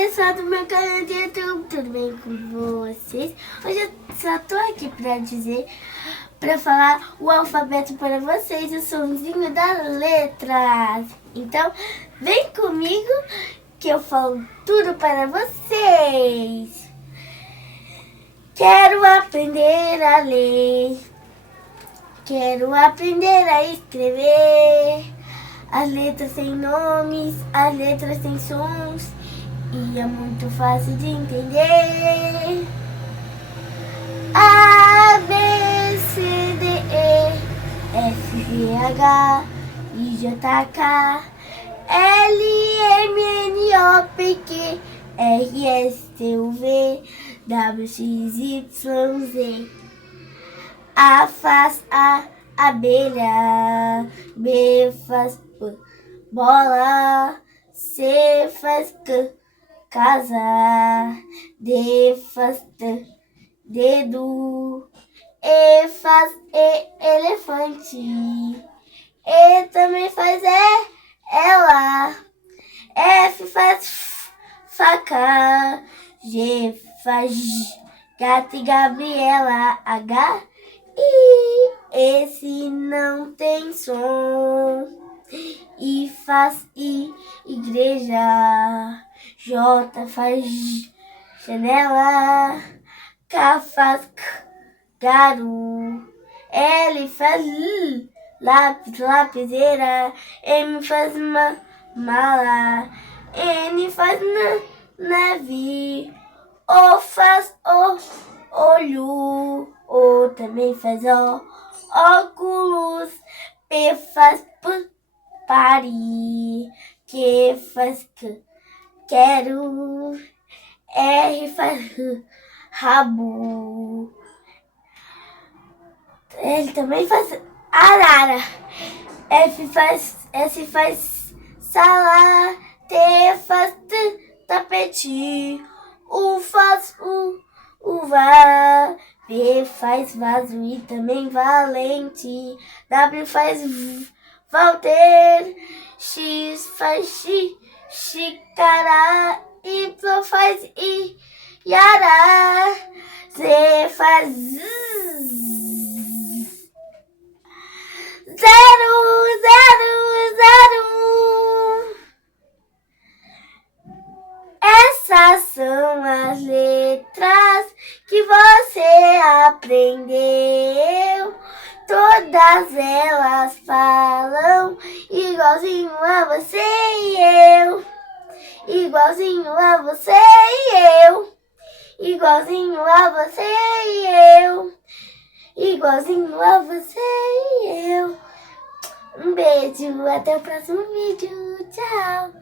pessoal do meu canal de YouTube, tudo bem com vocês? Hoje eu só tô aqui pra falar o alfabeto para vocês, o sonzinho das letras. Então, vem comigo que eu falo tudo para vocês. Quero aprender a ler, quero aprender a escrever. As letras têm nomes, as letras têm sons e é muito fácil de entender. A, B, C, D, E, F, G, H, I, J, K, L, M, N, O, P, Q, R, S, T, U, V, W, X, Y, Z. A faz a abelha, B faz P, bola, C faz C, casa, D faz T, dedo, E faz E, elefante, E também faz ela, F faz faca, G faz gato e Gabriela, H, I, esse não tem som. I faz I, igreja. J faz janela. K faz K, gato. L faz L, lápis, lapiseira. M faz mala. N faz nave. O faz olho. O também faz óculos. P faz pare. Q faz quero. R faz rabo. Ele também faz arara. S faz sala. T faz tapete. U faz uva. V faz vaso e também valente. W faz Walter. X faz xícara. Y faz Yara. Z faz zero, zero, zero. Essas são as letras que você aprendeu. Todas elas falam igualzinho a você e eu. Igualzinho a você e eu. Igualzinho a você e eu. Igualzinho a você e eu. Um beijo, até o próximo vídeo. Tchau.